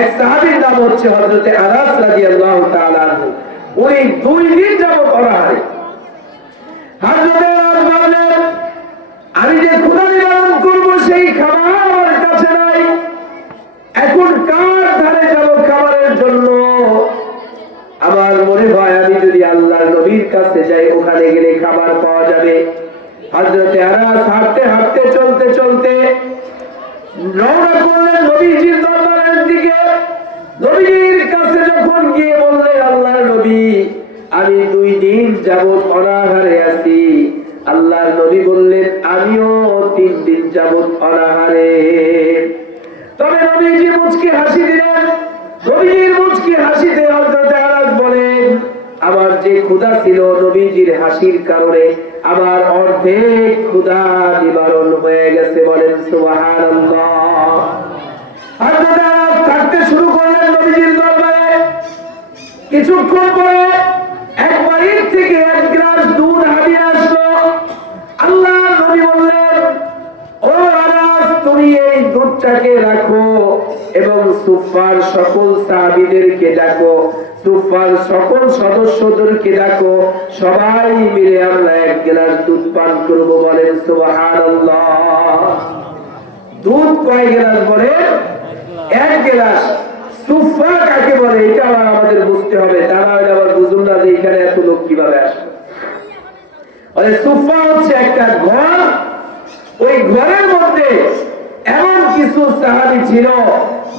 এক সাহাবীর নাম হচ্ছে হযরত আনাস রাদিয়াল্লাহু তাআলা আনহু। উনি 2 দিন যাবত অনাহারে। হযরত আনাস বললেন, আমি যে ক্ষুধা নিবারণ করব সেই খাবার আমার কাছে নাই। এখন কার ধারে যাব খাবারের জন্য? আমার মনে হয় আমি যদি আল্লাহর নবীর কাছে যাই, ওখানে গেলে খাবার পাওয়া যাবে। হযরত আনাস হাঁটতে হাঁটতে চলতে চলতে রওনা করলেন নবীজির দরবারের দিকে। নবীজির কাছে যখন গিয়ে বললেন, আল্লাহর নবী, আমি 2 দিন যাবত অনাহারে আছি। আল্লাহর নবী বললেন, আমিও 3 দিন যাবত অনাহারে। তবে নবীজি মুচকি হাসি দিলেন। নবীজির মুচকি হাসিতে হযরত আনাস বলেন, আমার যে ক্ষুধা ছিল নবীজির হাসির কারণে আমার অর্ধেক ক্ষুধা নিবারণ হয়ে গেছে। বলেন সুবহানাল্লাহ। হযরত আনাস থাকতে শুরু করলেন নবীজির দরবারে। কিছুক্ষণ পরে এক বাড়ির থেকে 1 গ্লাস দুধ হাদিয়া আসলো। আল্লাহর নবী বললেন, ও আনাস, তুমি এই দুধটাকে রাখো এবং সুফার সকল সাহাবীদেরকে ডাকো, সুফার সকল সদস্যদেরকে ডাকো, সবাই মিলে আমরা 1 গ্লাস দুধ পান করব। বলেন সুবহানাল্লাহ। দুধ কয় গ্লাস? বলে 1 গ্লাস। সুফা কাকে বলে এটা আমাদের বুঝতে হবে, তা না হলে আবার বুঝুন না যে এখানে এত লোক কিভাবে আসবে। সুফা হচ্ছে একটা ঘর। ওই ঘরের মধ্যে এমন কিছু সাহাবী ছিল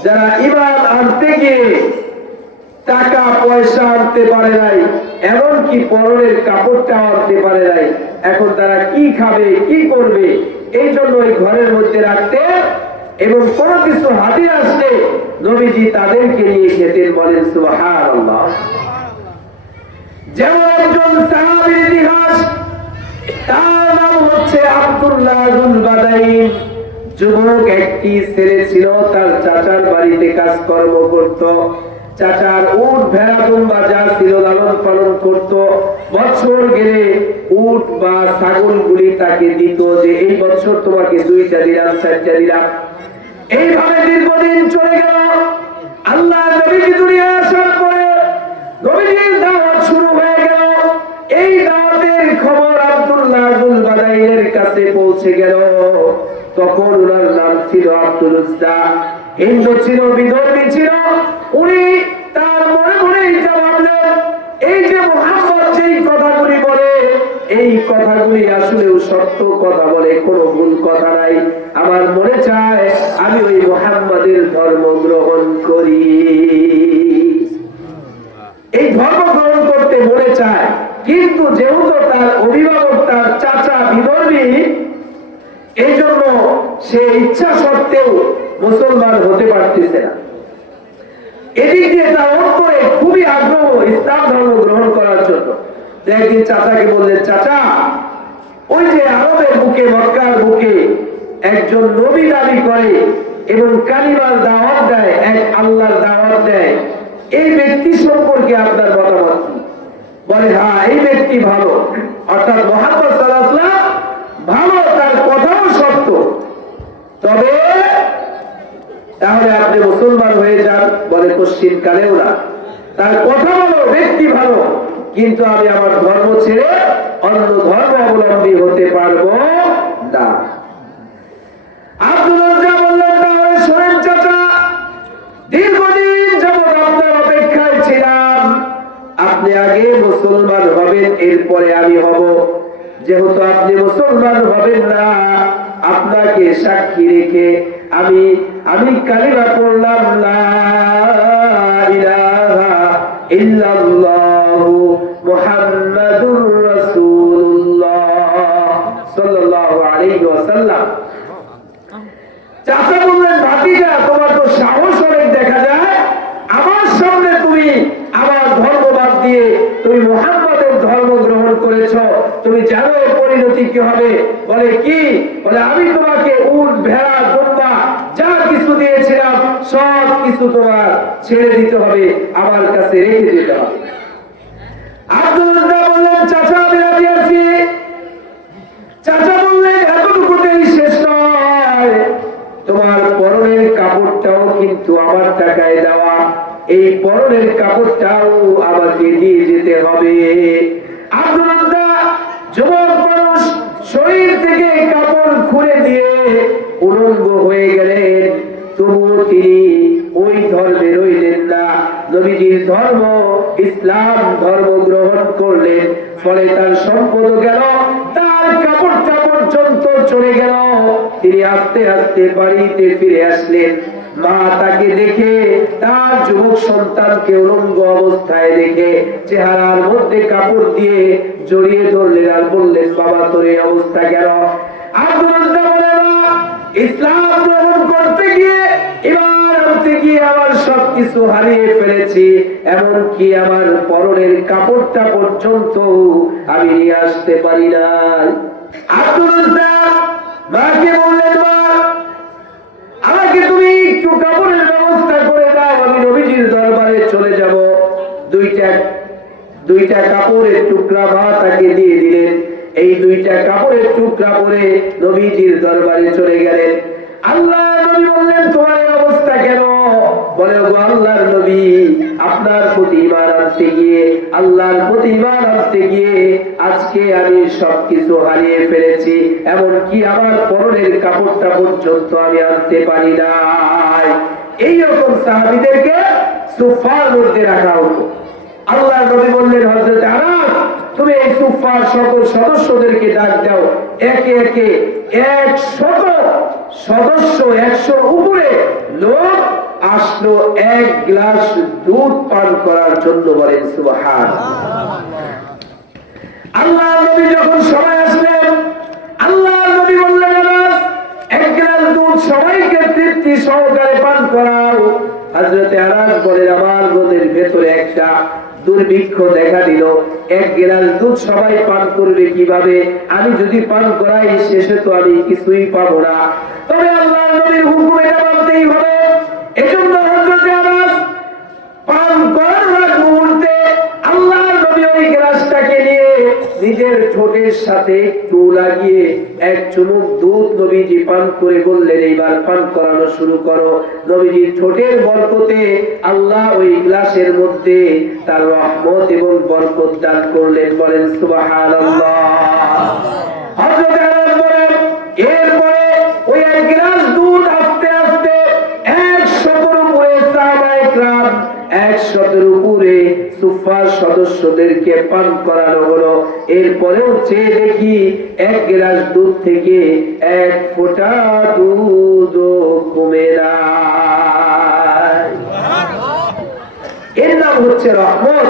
যারা ঈমান আনতে গিয়ে টাকা পয়সা আনতে পারে নাই, এমনকি পরনের কাপড়টা আনতে পারে নাই। এখন তারা কি খাবে, কি করবে, এই জন্য ওই ঘরের মধ্যে রাখতে এবং কোনো কিছু হাতে আসলে নবীজি তাদেরকে নিয়ে খেতেন। বলেন সুবহানাল্লাহ। যেমন একজন সাহাবীর ইতিহাস, তার নাম হচ্ছে আব্দুল্লাহ ইবনে বাদাইন। যুবক একটি ছেলে ছিল, তার চাচার বাড়িতে কাজকর্ম করত। চাচার উট ভেড়া দুম্বা যা ছিল লালন পালন করত। বছর গেলে উট বা ছাগলগুলি তাকে দিত যে এই বছর তোমাকে 2টা দিলাম, 4টা দিলাম। এইভাবে দীর্ঘদিন চলে গেল। আল্লাহ নবীজি দুনিয়ায় আসার পরে নবীজির দাওয়াত শুরু হয়ে গেল। এই দাওয়াতের খবর আব্দুল্লাহ ইবনে বাদাইনের কাছে পৌঁছে গেল। তখন ওনার নাম ছিল আব্দুল উজ্জা। হিন্দু ছিল, বিধর্মী ছিল। উনি তার মনে মনে এটা ভাবলেন, এই যে মুহাম্মদ যেই কথাগুলি বলে, এই কথাগুলি আসলেও সত্য কথা বলে, কোনো ভুল কথা নাই। আমার মনে চায় আমি ওই মুহাম্মাদের ধর্ম গ্রহণ করি। এই ধর্ম গ্রহণ করতে মনে চায়, কিন্তু যেহেতু তার অভিভাবক, তার চাচা বিধর্মী, এই জন্য সে ইচ্ছা সত্ত্বেও মুসলমান হতে পারতেছে না। এদিক দিয়ে তার অন্তরে খুবই আগ্রহ ইসলাম ধর্ম গ্রহণ করার জন্য। একদিন চাচাকে বললেন, চাচা, ওই যে আরবের বুকে, মক্কার বুকে একজন নবী দাবি করে এবং কালিমার দাওয়াত দেয়, এক আল্লাহর দাওয়াত দেয়, এই ব্যক্তি সম্পর্কে আপনার মতামত কি? বলে, হ্যাঁ, এই ব্যক্তি ভালো, অর্থাৎ মুহাম্মদ সাল্লাল্লাহু আলাইহি ওয়াসাল্লাম ভালো, তার কথাও সত্য, তবে তাহলে আপনি মুসলমান হয়ে যান। বলে, পশ্চিম কালেও না, তার কথা ভালো, ব্যক্তি ভালো, কিন্তু আমি আমার ধর্ম ছেড়ে অন্য ধর্ম অবলম্বী হতে পারবো না। আব্দুল উজ্জা বললেন, তাহলে শোনেন চাচা, দীর্ঘদিন যাবত আপনার অপেক্ষায় ছিলাম, আপনি আগে মুসলমান হবেন, এরপরে আমি হব। যেহেতু আপনি মুসলমান হবেন না, আপনাকে সাক্ষী রেখে আমি কালিমা পড়লাম, লা ইলাহা ইল্লাল্লাহু মুহাম্মাদুর রাসূলুল্লাহ সাল্লাল্লাহু আলাইহি ওয়াসাল্লাম। চাচা বললেন, ভাতিজা, তোমার তো সাহস অনেক দেখা যায়, আমার সামনে তুমি আমার ধর্ম বাদ দিয়ে তুমি মুহাম্মাদের ধর্ম গ্রহণ করেছ, তুমি জানো এর পরিণতি কি হবে? বলে, কি? বলে, আমি তোমাকে উট ভেড়া দুম্বা যা কিছু দিয়েছিলাম সব কিছু তোমার ছেড়ে দিতে হবে, আমার কাছে রেখে দিতে হবে। আব্দুল উজ্জা বললেন, চাচা, আমি রাজি আছি। চাচা বললেন, এতটুকুতেই শেষ নয়, তোমার পরনের কাপড় কাপড়টাও কিন্তু আমার টাকায় দেওয়া, এই পরনের কাপড়টাও আমাকে দিয়ে যেতে হবে। আব্দুল রাজ্জাক যুবক মানুষ, শরীর থেকে কাপড় খুলে দিয়ে উলঙ্গ হয়ে গেলেন, তবুও তিনি ওই ধর্মে রইলেন না, নবীজির ধর্ম ইসলাম ধর্ম গ্রহণ করলেন। ফলে তার সম্পদ গেল, তার কাপড়টা পর্যন্ত চলে গেল। তিনি আস্তে আস্তে বাড়িতে ফিরে আসলেন। মা তাকে দেখে, তার যুবক সন্তানকে উলঙ্গ অবস্থায় দেখে চেহারার মধ্যে কাপড় দিয়ে জড়িয়ে ধরলেন আর বললেন, বাবা তোর এই অবস্থা কেন? আব্দুল রাজ্জাক বলে, ইসলাম গ্রহণ করতে গিয়ে এবার আনতে গিয়ে আমার সবকিছু হারিয়ে ফেলেছি, এমনকি আমার পরনের কাপড়টা পর্যন্ত আমি নিয়ে আসতে পারি না। আব্দুল রাজ্জাক মাকে বললেন, মা আমাকে তুমি একটু কাপড়ের ব্যবস্থা করে দাও, আমি নবীজির দরবারে চলে যাব। দুইটা কাপড়ের টুকরা মা তাকে দিয়ে দিলেন। এই দুইটা কাপড়ের টুকরা পরে নবীজির দরবারে চলে গেলেন। আল্লাহ নবী বললেন, তোমার এই অবস্থা কেন? বলে, গো আল্লাহর নবী, আপনার প্রতি ঈমান আনতে গিয়ে, আল্লাহর প্রতি ঈমান আনতে গিয়ে আজকে আমি সবকিছু হারিয়ে ফেলেছি, এমনকি আমার পরনের কাপড়টা পর্যন্ত আমি আনতে পারি নাই। এইরকম সাহাবীদেরকে সুফার মধ্যে রাখা হতো। আল্লাহ নবী বললেন, হযরত আনাস, তুমি এই সুফার সকল সদস্যদেরকে ডাক দাও। একে একে 100 সদস্য, 100 উপরে লোক আসলো এক গ্লাস দুধ পান করার জন্য। বলেন সুবহানাল্লাহ। আল্লাহ নবী যখন সবাই আসলেন, আল্লাহ নবী বললেন, আনাস, এক গ্লাস দুধ সবাইকে তৃপ্তি সহকারে পান করাও। হযরত আনাস বলেন, আমার মনের ভেতরে একটা দুর্ভিক্ষ দেখা দিল, এক গ্লাস দুধ সবাই পান করবে কিভাবে? আমি যদি পান করাই, শেষে তো আমি কিছুই পাবো না। তবে আল্লাহর নবীর হুকুম এটা মানতেই হবে। এজন্য হযরত আনাস পান করার আগ মুহূর্তে আল্লাহর নবী ওই গ্লাসটাকে নিয়ে নিজের ঠোঁটের সাথে একটু লাগিয়ে এক চুমুক দুধ নবীজি পান করে বললেন, এইবার পান করানো শুরু করো। নবীজির ঠোঁটের বরকতে আল্লাহ ওই গ্লাসের মধ্যে তার রহমত এবং বরকত দান করলেন। বলেন সুবহানাল্লাহ। হযরত আনাস বলেন, এরপরে ওই এক গ্লাস দুধ আস্তে আস্তে 100 উপরে সাহাবায়ে কেরাম, 100 উপরে সুফার সদস্যদেরকে পান করানো হলো। এরপরেও চেয়ে দেখি এক গ্লাস দুধ থেকে এক ফোঁটা দুধ কমে না। এর নাম হচ্ছে রহমত।